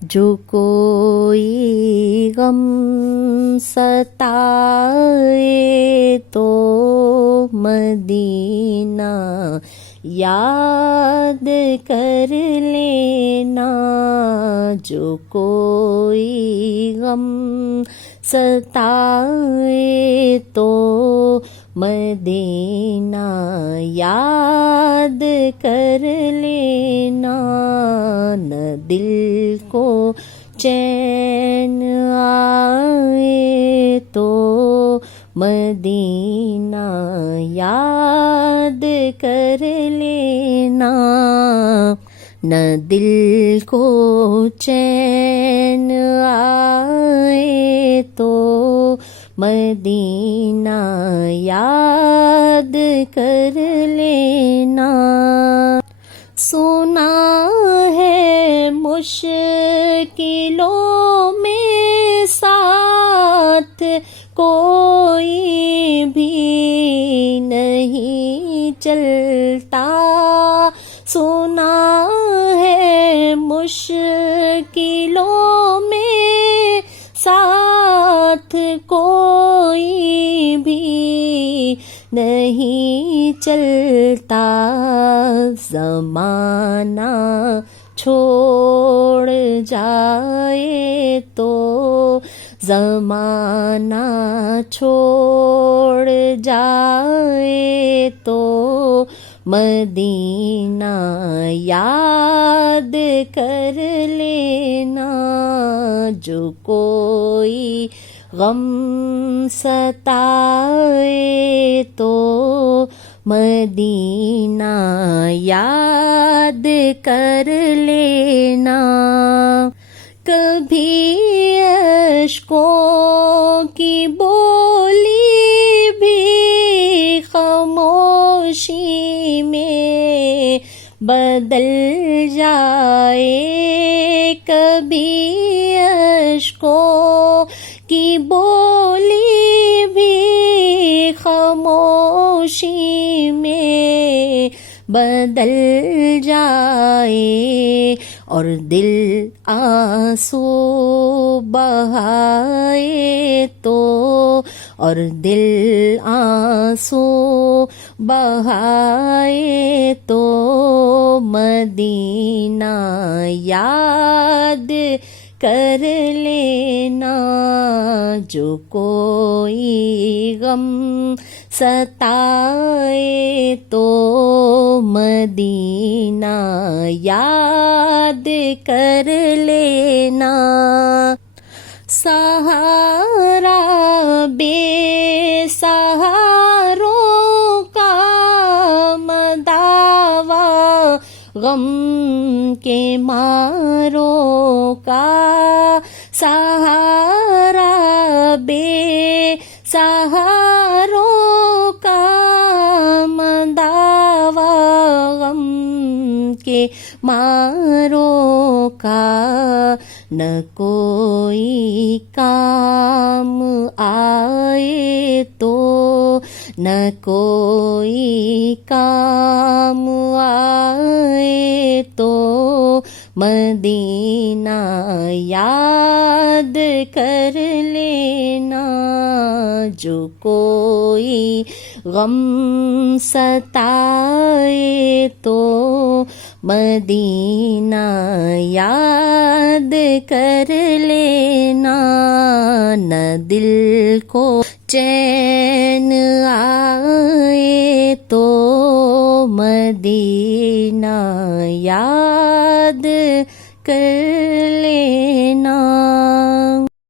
جو کوئی غم ستائے تو مدینہ یاد کر لینا، جو کوئی غم ستائے تو مدینہ یاد کر لینا، نہ دل کو چین آئے تو مدینہ یاد کر لینا، نہ دل کو چین آئے تو مدینہ یاد کر لینا۔ سنا ہے مشکلوں میں ساتھ کوئی بھی نہیں چلتا، سنا ہے مشکلوں میں ساتھ کوئی بھی نہیں چلتا، زمانہ چھوڑ جائے تو زمانہ چھوڑ جائے تو مدینہ یاد کر لینا، جو کوئی غم ستائے تو مدینہ یاد کر لینا، کبھی اشکوں کی بولی بھی خاموشی میں بدل جائے، کبھی اشکوں کی بولی بھی خاموشی میں بدل جائے، اور دل آنسو بہائے تو، اور دل آنسو بہائے تو مدینہ یاد کر لینا، جو کوئی غم ستائے تو مدینہ یاد کر لینا، سہارا بے سہاروں کا مداوا، غم کے ماروں کا سہارا بے سہاروں کا مداوا، غم کے ماروں کا، نہ کوئی کام آئے تو، نہ کوئی کام آئے تو مدینہ یاد کر لینا، جو کوئی غم ستائے تو مدینہ یاد کر لینا، نہ دل کو چین آئے تو مدینہ یاد کر لینا۔